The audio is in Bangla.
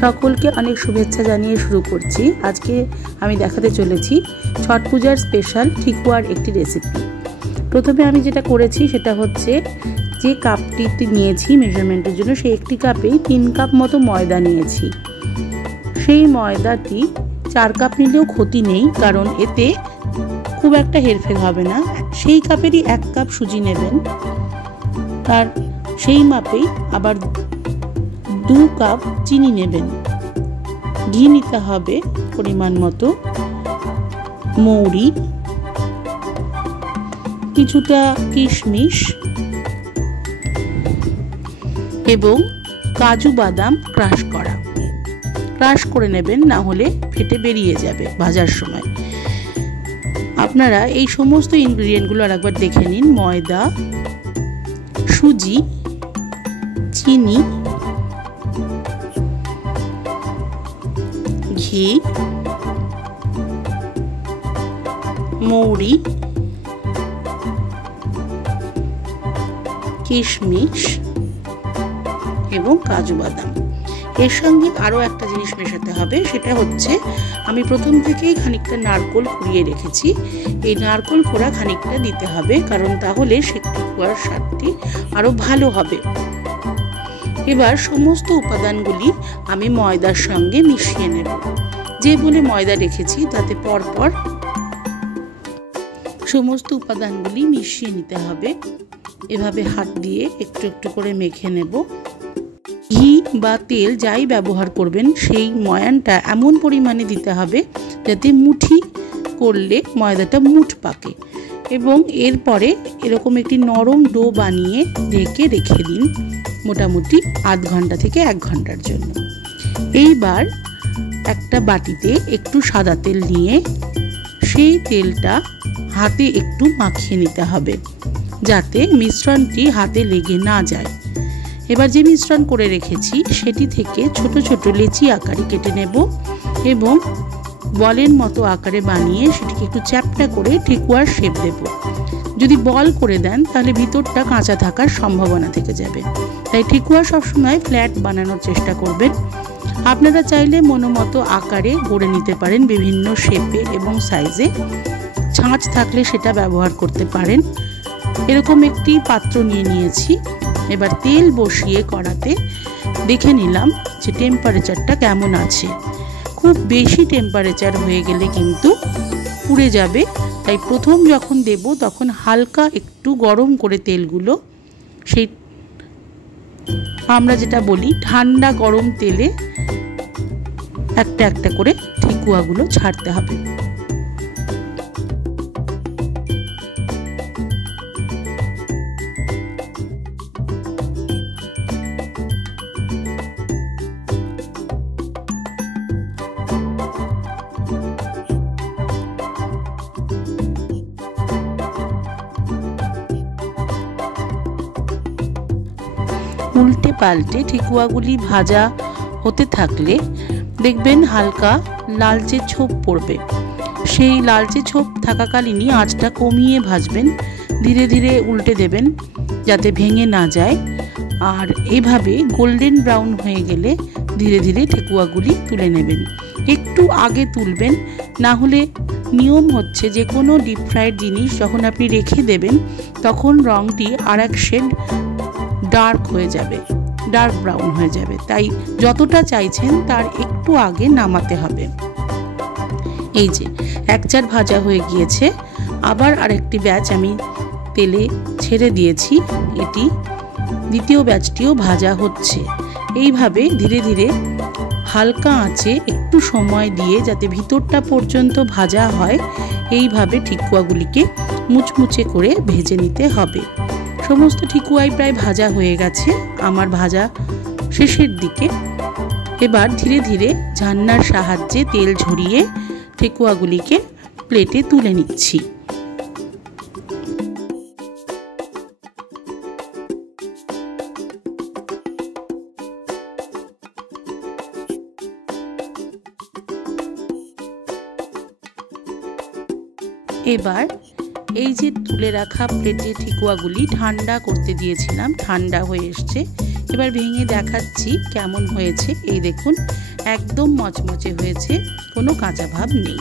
সকলকে অনেক শুভেচ্ছা জানিয়ে শুরু করছি। আজকে আমি দেখাতে চলেছি ছট পূজার স্পেশাল ঠিকুয়ার একটি রেসিপি। প্রথমে আমি যেটা করেছি সেটা হচ্ছে যে কাপটিতে নিয়েছি মেজারমেন্টের জন্য সেই একটি কাপেই 3 কাপ মতো ময়দা নিয়েছি। সেই ময়দাটি 4 কাপ নিলেও ক্ষতি নেই, কারণ এতে খুব একটা হেরফের হবে না। সেই কাপেরই 1 কাপ সুজি নেবেন, তার সেই মাপেই আবার 2 কাপ চিনি নেবেন। ঘি নিতে হবে পরিমাণ মতো, মৌরি, কিছুটা কিশমিশ এবং কাজু বাদাম ক্রাশ করে নেবেন, না হলে ফেটে বেরিয়ে যাবে ভাজার সময়। আপনারা এই সমস্ত ইনগ্রেডিয়েন্টগুলো আরেকবার দেখে নিন। ময়দা, সুজি, চিনি, ঘি, মৌরি, কিশমিশ এবং কাজু বাদাম। এর সঙ্গে আরও একটা জিনিস মেশাতে হবে, সেটা হচ্ছে আমি প্রথম থেকেই খানিকটা নারকোল কুড়িয়ে রেখেছি। এই নারকোল কোড়া খানিকটা দিতে হবে, কারণ তাহলে ঠিকুয়ার স্বাদটি আরও ভালো হবে। এবার সমস্ত উপাদানগুলি আমি ময়দার সঙ্গে মিশিয়ে নেব। যে বলে ময়দা রেখেছি তাতে পরপর সমস্ত উপাদানগুলি মিশিয়ে নিতে হবে। এভাবে হাত দিয়ে একটু একটু করে মেখে নেব। ঘি বা তেল যাই ব্যবহার করবেন সেই ময়ানটা এমন পরিমাণে দিতে হবে যাতে মুঠি করলে ময়দাটা মুঠ পাকে, এবং এরপরে এরকম একটি নরম ডো বানিয়ে ঢেকে রেখে দিন মোটামুটি আধ ঘন্টা থেকে 1 ঘন্টার জন্য। এইবার একটা বাটিতে একটু সাদা তেল নিয়ে সেই তেলটা হাতে একটু মাখিয়ে নিতে হবে যাতে মিশ্রণটি হাতে লেগে না যায়। এবার যে মিশ্রণ করে রেখেছি সেটি থেকে ছোট ছোট লেচি আকারে কেটে নেব এবং বলের মতো আকারে বানিয়ে সেটিকে একটু চ্যাপ্টা করে ঠিকুয়ার শেপ দেব। যদি বল করে দেন তাহলে ভিতরটা কাঁচা থাকার সম্ভাবনা থেকে যাবে। তাই ঠিকুয়া সবসময় ফ্ল্যাট বানানোর চেষ্টা করবেন। আপনারা চাইলে মনোমতো আকারে গড়ে নিতে পারেন, বিভিন্ন শেপে এবং সাইজে। ছাঁচ থাকলে সেটা ব্যবহার করতে পারেন। এরকম একটি পাত্র নিয়ে নিয়েছি। এবার তেল বসিয়ে কড়াতে দেখে নিলাম যে টেম্পারেচারটা কেমন আছে। খুব বেশি টেম্পারেচার হয়ে গেলে কিন্তু পুড়ে যাবে। তাই প্রথম যখন দেব তখন হালকা একটু গরম করে তেলগুলো, সেই আমরা যেটা বলি ঠান্ডা গরম তেলে একটা একটা করে ঠিকুয়াগুলো ছাড়তে হবে। উল্টে পাল্টে ঠিকুয়াগুলি ভাজা হতে থাকলে দেখবেন হালকা লালচে ছোপ পড়বে। সেই লালচে ছোপ থাকাকালীনই আঁচটা কমিয়ে ভাজবেন, ধীরে ধীরে উল্টে দেবেন যাতে ভেঙে না যায়। আর এভাবে গোল্ডেন ব্রাউন হয়ে গেলে ধীরে ধীরে ঠিকুয়াগুলি তুলে নেবেন। একটু আগে তুলবেন, না হলে নিয়ম হচ্ছে যে কোনো ডিপ ফ্রাইড জিনিস যখন আপনি রেখে দেবেন তখন রঙটি আর এক শেড ডার্ক হয়ে যাবে, ডার্ক ব্রাউন হয়ে যাবে। তাই যতটা চাইছেন তার একটু আগে নামাতে হবে। এই যে 1-4 ভাজা হয়ে গিয়েছে। আবার আরেকটি ব্যাচ আমি তেলে ছেড়ে দিয়েছি, এটি দ্বিতীয় ব্যাচটিও ভাজা হচ্ছে। এইভাবে ধীরে ধীরে হালকা আঁচে একটু সময় দিয়ে যাতে ভিতরটা পর্যন্ত ভাজা হয়, এইভাবে ঠিকুয়াগুলিকে মুচমুচে করে ভেজে নিতে হবে। সমস্ত ঠিকুয়াই প্রায় ভাজা হয়ে গেছে, আমার ভাজা শেষের দিকে। এবার ধীরে ধীরে ঝান্নার সাহায্যে তেল ঝরিয়ে ঠিকুয়াগুলিকে প্লেটে তুলে নিচ্ছি। এবার এই যে তুলে রাখা প্লেটে ঠিকুয়াগুলি ঠান্ডা করতে দিয়েছিলাম, ঠান্ডা হয়ে এসছে। এবার ভেঙে দেখাচ্ছি কেমন হয়েছে। এই দেখুন একদম মচমচে হয়েছে, কোনো কাঁচা ভাব নেই।